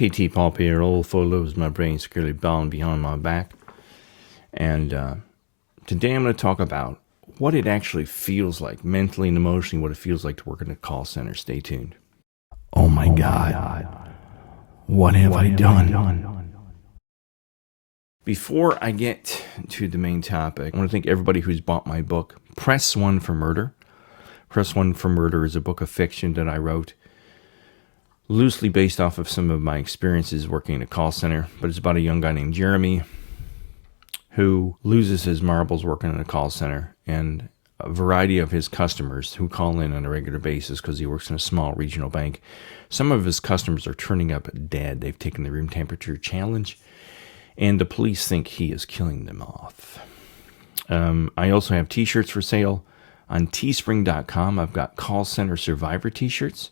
PT Paul Pierre, old photo is my brain securely bound behind my back. And today I'm going to talk about what it actually feels like, mentally and emotionally, what it feels like to work in a call center. Stay tuned. Oh my God. What have I done? Before I get to the main topic, I want to thank everybody who's bought my book, Press 1 for Murder. Press 1 for Murder is a book of fiction that I wrote loosely based off of some of my experiences working in a call center, but it's about a young guy named Jeremy who loses his marbles working in a call center, and a variety of his customers who call in on a regular basis because he works in a small regional bank. Some of his customers are turning up dead. They've taken the room temperature challenge, and the police think he is killing them off. I also have t-shirts for sale on teespring.com. I've got call center survivor t-shirts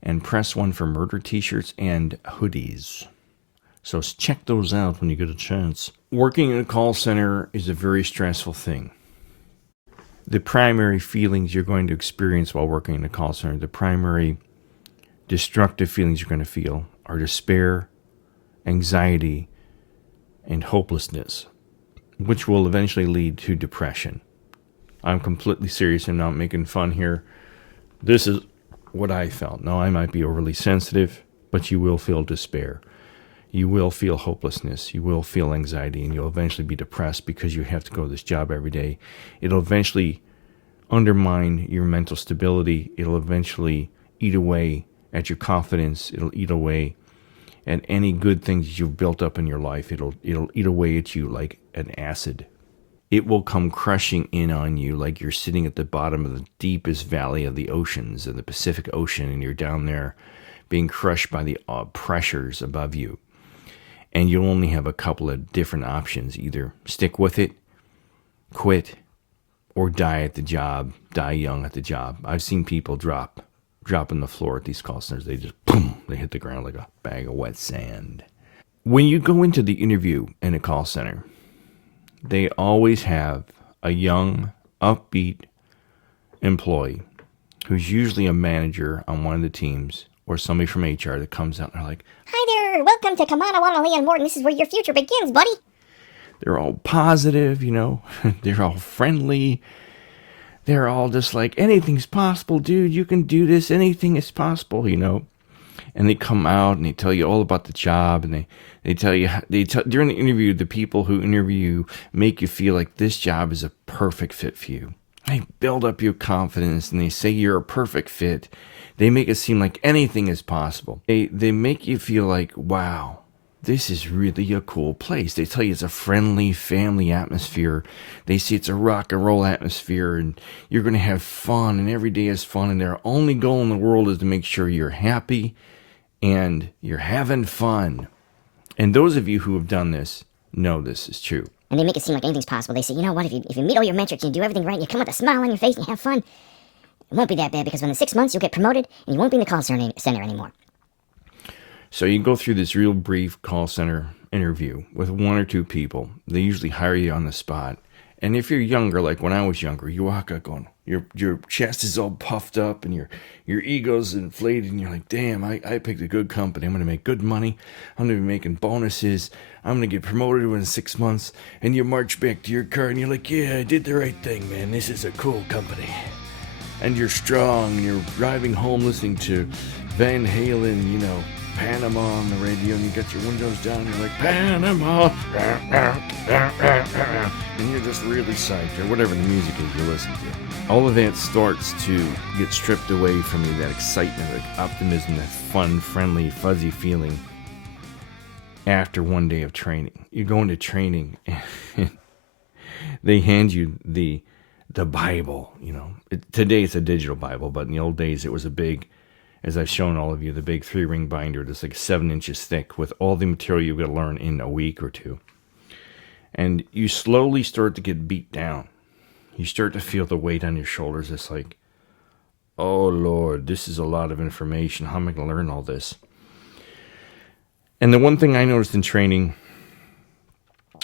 and Press 1 for Murder t-shirts and hoodies. So check those out when you get a chance. Working in a call center is a very stressful thing. The primary feelings you're going to experience while working in a call center, the primary destructive feelings you're going to feel are despair, anxiety, and hopelessness, which will eventually lead to depression. I'm completely serious. I'm not making fun here. This is what I felt. Now, I might be overly sensitive, but you will feel despair. You will feel hopelessness. You will feel anxiety, and you'll eventually be depressed because you have to go to this job every day. It'll eventually undermine your mental stability. It'll eventually eat away at your confidence. It'll eat away at any good things you've built up in your life. It'll eat away at you like an acid. It will come crushing in on you like you're sitting at the bottom of the deepest valley of the oceans, in the Pacific Ocean, and you're down there being crushed by the pressures above you. And you'll only have a couple of different options. Either stick with it, quit, or die at the job, die young at the job. I've seen people drop on the floor at these call centers. They just, boom, they hit the ground like a bag of wet sand. When you go into the interview in a call center, they always have a young, upbeat employee who's usually a manager on one of the teams or somebody from HR that comes out and they're like, "Hi there, welcome to Kamanawanali and Morton. This is where your future begins, buddy." They're all positive, they're all friendly. They're all just like, anything's possible, dude. You can do this. Anything is possible, And they come out and they tell you all about the job, and they tell you, during the interview, the people who interview you make you feel like this job is a perfect fit for you. They build up your confidence and they say you're a perfect fit. They make it seem like anything is possible. They make you feel like, wow, this is really a cool place. They tell you it's a friendly family atmosphere. They say it's a rock and roll atmosphere and you're going to have fun and every day is fun, and their only goal in the world is to make sure you're happy and you're having fun. And those of you who have done this know this is true. And they make it seem like anything's possible. They say, you know what, if you meet all your metrics and you do everything right, and you come with a smile on your face and you have fun, it won't be that bad, because within 6 months you'll get promoted and you won't be in the call center anymore. So you go through this real brief call center interview with one or two people. They usually hire you on the spot. And if you're younger, like when I was younger, you walk out going, your chest is all puffed up and your ego's inflated, and you're like, damn, I picked a good company. I'm going to make good money. I'm going to be making bonuses. I'm going to get promoted within 6 months. And you march back to your car and you're like, yeah, I did the right thing, man. This is a cool company. And you're strong, and you're driving home listening to Van Halen, Panama on the radio, and you got your windows down, and you're like, Panama, and you're just really psyched, or whatever the music is you're listening to. All of that starts to get stripped away from you, that excitement, that optimism, that fun, friendly, fuzzy feeling after one day of training. You go into training, and they hand you the Bible, Today it's a digital Bible, but in the old days it was a big, as I've shown all of you, the big 3-ring binder that's like 7 inches thick with all the material you've got to learn in a week or two. And you slowly start to get beat down. You start to feel the weight on your shoulders. It's like, oh Lord, this is a lot of information. How am I going to learn all this? And the one thing I noticed in training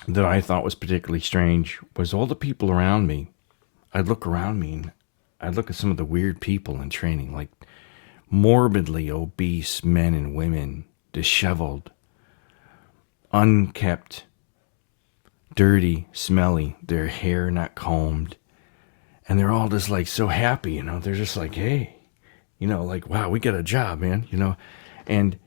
that I thought was particularly strange was all the people around me. I'd look around me and I'd look at some of the weird people in training, like morbidly obese men and women disheveled, unkept, dirty, smelly, their hair not combed. And they're all just like so happy, you know. They're just like, hey, you know, like, wow, we got a job, man, you know. And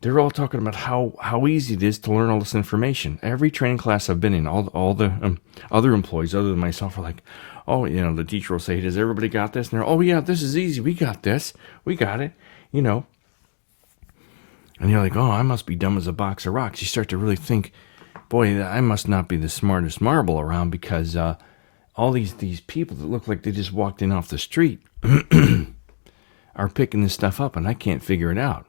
they're all talking about how easy it is to learn all this information. Every training class I've been in, all the other employees other than myself are like, oh, you know, the teacher will say, does everybody got this? And they're, oh, yeah, this is easy. We got this. We got it, you know. And you're like, oh, I must be dumb as a box of rocks. You start to really think, boy, I must not be the smartest marble around because all these people that look like they just walked in off the street are picking this stuff up, and I can't figure it out.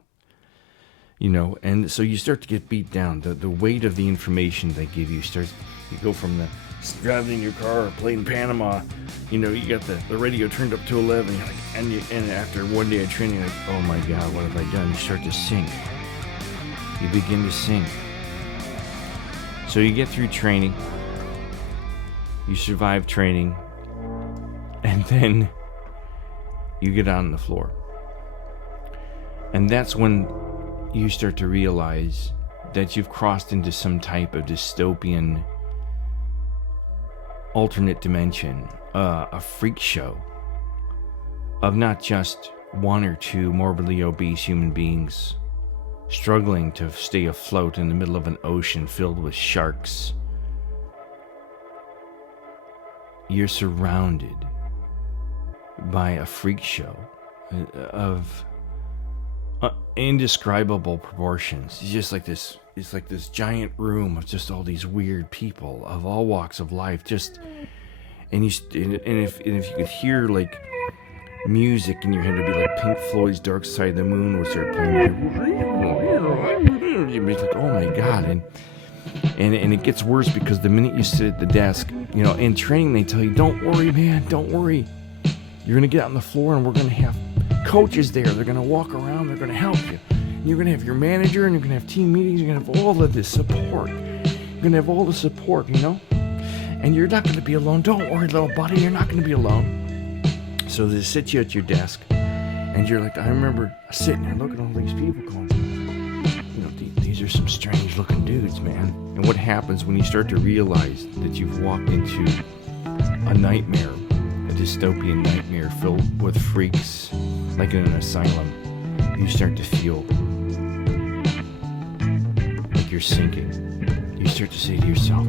You know, and so you start to get beat down. The weight of the information they give you starts. You go from the driving in your car, playing Panama. You know, you got the radio turned up to 11. You're like, and after one day of training, you're like, oh my God, what have I done? You start to sink. You begin to sink. So you get through training. You survive training, and then you get out on the floor. And that's when you start to realize that you've crossed into some type of dystopian alternate dimension, a freak show of not just one or two morbidly obese human beings struggling to stay afloat in the middle of an ocean filled with sharks. You're surrounded by a freak show of indescribable proportions. It's just like this. It's like this giant room of just all these weird people of all walks of life. Just and if you could hear like music in your head, it'd be like Pink Floyd's "Dark Side of the Moon" would start playing. You'd be like, oh my God, and it gets worse because the minute you sit at the desk, you know, in training they tell you, don't worry, man, don't worry. You're gonna get out on the floor and we're gonna have coaches there. They're gonna walk around. They're gonna help you. And you're gonna have your manager, and you're gonna have team meetings. You're gonna have all of this support. You're gonna have all the support, you know. And you're not gonna be alone. Don't worry, little buddy. You're not gonna be alone. So they sit you at your desk, and you're like, I remember sitting there looking at all these people going, you know, these are some strange-looking dudes, man. And what happens when you start to realize that you've walked into a nightmare, a dystopian nightmare filled with freaks, like in an asylum, you start to feel like you're sinking. You start to say to yourself,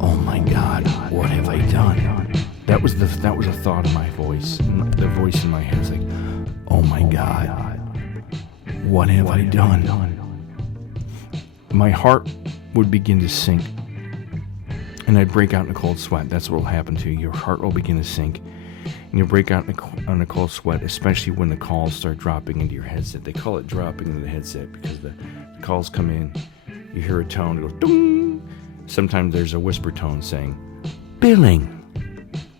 oh my God, what have I done? That was a thought in my voice. The voice in my head is like, oh my God, what have I done? My heart would begin to sink, and I'd break out in a cold sweat. That's what will happen to you. Your heart will begin to sink, and you'll break out in a cold sweat, especially when the calls start dropping into your headset. They call it dropping into the headset because the calls come in. You hear a tone, it goes ding. Sometimes there's a whisper tone saying, billing.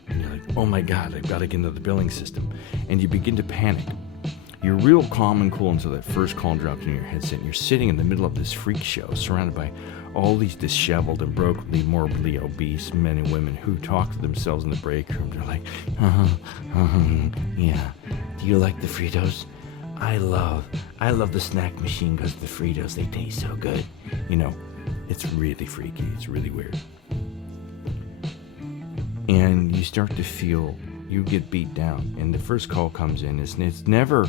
And you're like, oh my God, I've got to get into the billing system. And you begin to panic. You're real calm and cool until that first call drops in your headset, and you're sitting in the middle of this freak show surrounded by all these disheveled and brokenly, morbidly obese men and women who talk to themselves in the break room. They're like, yeah, do you like the Fritos? I love the snack machine because the Fritos, they taste so good. You know, it's really freaky. It's really weird. And you start to feel you get beat down, and the first call comes in. It's never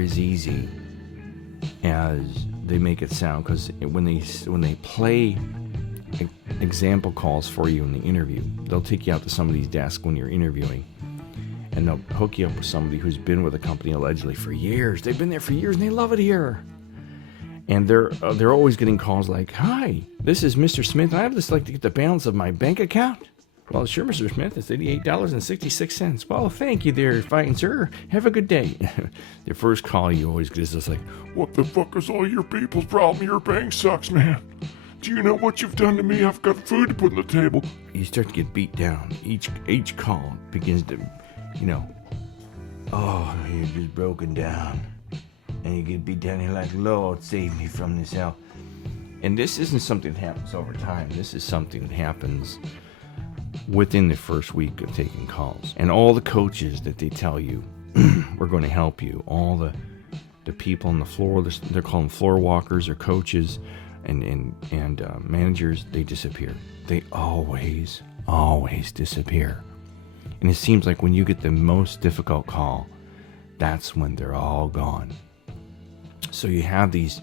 as easy as they make it sound, because when they play example calls for you in the interview, they'll take you out to somebody's desk when you're interviewing, and they'll hook you up with somebody who's been with a company allegedly for years. They've been there for years and they love it here. And they're always getting calls like, "Hi, this is Mr. Smith. I'd just like to get the balance of my bank account." "Well, sure, Mr. Smith. It's $88.66. "Well, thank you there, fine sir. Have a good day." Their first call, you always get this like, "What the fuck is all your people's problem? Your bank sucks, man. Do you know what you've done to me? I've got food to put on the table." You start to get beat down. Each call begins to, you know, oh, you're just broken down. And you get beat down and you're like, "Lord, save me from this hell." And this isn't something that happens over time. This is something that happens within the first week of taking calls. And all the coaches that they tell you, we're going to help you, all the the people on the floor, they're calling floor walkers or coaches and managers, they disappear. They always disappear. And it seems like when you get the most difficult call, that's when they're all gone. So you have these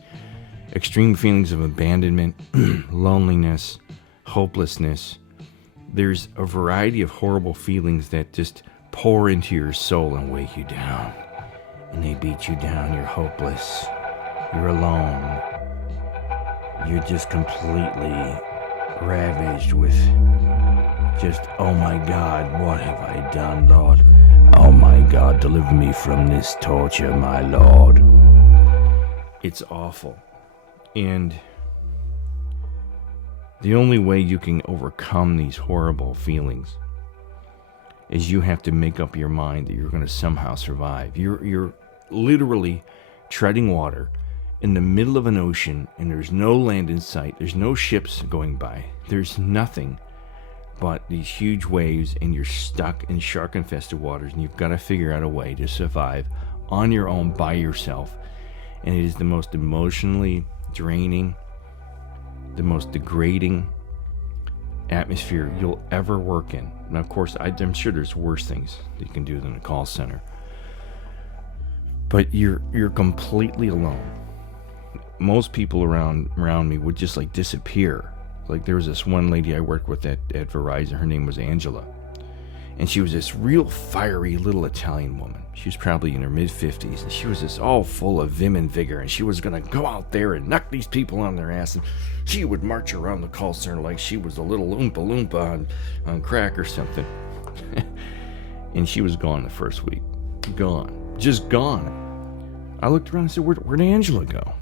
extreme feelings of abandonment, loneliness, hopelessness. There's a variety of horrible feelings that just pour into your soul and weigh you down. And they beat you down. You're hopeless. You're alone. You're just completely ravaged with just, oh my God, what have I done, Lord? Oh my God, deliver me from this torture, my Lord. It's awful. And the only way you can overcome these horrible feelings is you have to make up your mind that you're going to somehow survive. You're literally treading water in the middle of an ocean, and there's no land in sight. There's no ships going by. There's nothing but these huge waves, and you're stuck in shark-infested waters, and you've got to figure out a way to survive on your own by yourself. And it is the most emotionally draining, the most degrading atmosphere you'll ever work in. Now, of course, I'm sure there's worse things that you can do than a call center. But you're completely alone. Most people around me would just like disappear. Like there was this one lady I worked with at Verizon. Her name was Angela. And she was this real fiery little Italian woman. She was probably in her mid-50s, and she was just all full of vim and vigor, and she was going to go out there and knock these people on their ass, and she would march around the call center like she was a little Oompa Loompa on crack or something. And she was gone the first week. Gone. Just gone. I looked around and said, where'd Angela go?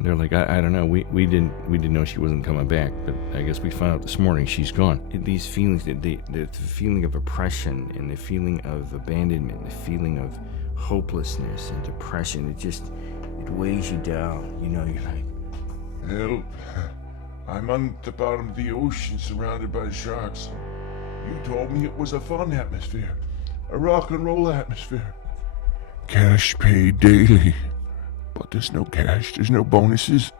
They're like, I don't know. We didn't know she wasn't coming back, but I guess we found out this morning she's gone. These feelings, the feeling of oppression and the feeling of abandonment, the feeling of hopelessness and depression, it weighs you down. You know, you're like, Help. I'm on the bottom of the ocean surrounded by sharks. You told me it was a fun atmosphere. A rock and roll atmosphere. Cash paid daily. But there's no cash, there's no bonuses.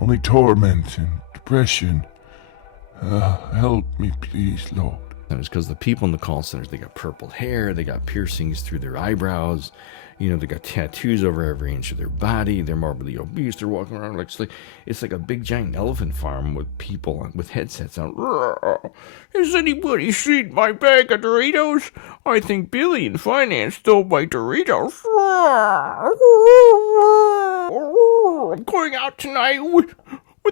Only torment and depression. Help me, please, Lord. And it's because the people in the call centers, they got purple hair, they got piercings through their eyebrows, you know, they got tattoos over every inch of their body, they're morbidly obese, they're walking around like it's like a big giant elephant farm with people with headsets on. Has anybody seen my bag of Doritos? I think Billy in finance stole my Doritos. I'm going out tonight with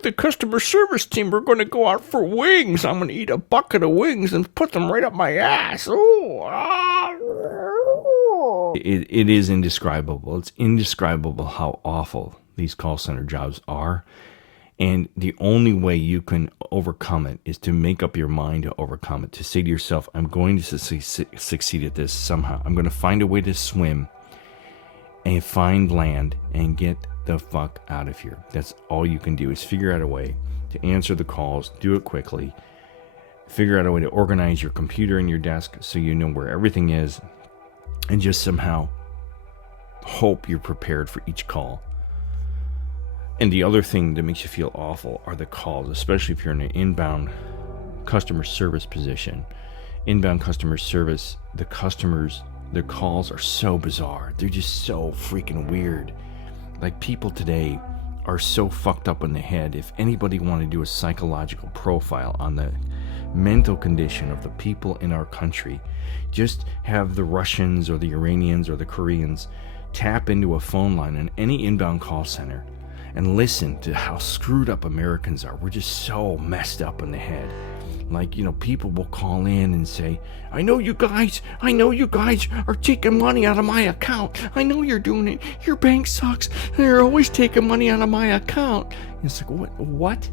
the customer service team. We're going to go out for wings. I'm going to eat a bucket of wings and put them right up my ass. It is indescribable. It's indescribable how awful these call center jobs are. And the only way you can overcome it is to make up your mind to overcome it. To say to yourself, I'm going to succeed at this somehow. I'm going to find a way to swim and find land and get the fuck out of here. That's all you can do, is figure out a way to answer the calls, do it quickly, figure out a way to organize your computer and your desk so you know where everything is, and just somehow hope you're prepared for each call. And the other thing that makes you feel awful are the calls, especially if you're in an inbound customer service position. Inbound customer service, the customers, their calls are so bizarre. They're just so freaking weird. Like, people today are so fucked up in the head. If anybody wanted to do a psychological profile on the mental condition of the people in our country, just have the Russians or the Iranians or the Koreans tap into a phone line in any inbound call center and listen to how screwed up Americans are. We're just so messed up in the head. Like, you know, people will call in and say, I know you guys are taking money out of my account. I know you're doing it. Your bank sucks. They're always taking money out of my account. And it's like, what?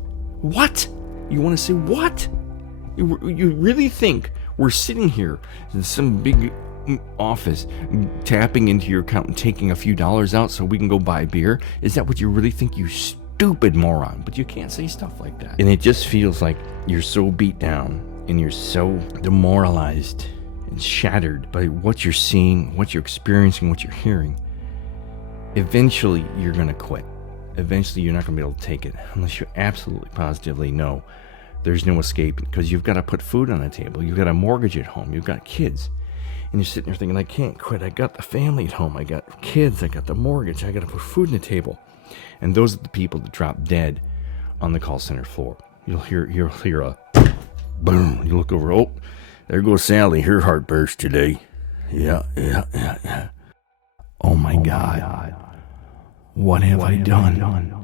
You want to say what? You really think we're sitting here in some big office tapping into your account and taking a few dollars out so we can go buy beer? Is that what you really think, you stupid moron? But you can't say stuff like that. And it just feels like you're so beat down and you're so demoralized and shattered by what you're seeing, what you're experiencing, what you're hearing. eventually you're going to quit. Eventually you're not going to be able to take it unless you absolutely positively know there's no escaping, because you've got to put food on the table. You've got a mortgage at home. You've got kids. And you're sitting there thinking, I can't quit. I got the family at home. I got kids. I got the mortgage. I got to put food on the table. And those are the people that drop dead on the call center floor. You'll hear a boom. You look over. Oh, there goes Sally. Her heart burst today. Yeah. Oh my God. What have I done?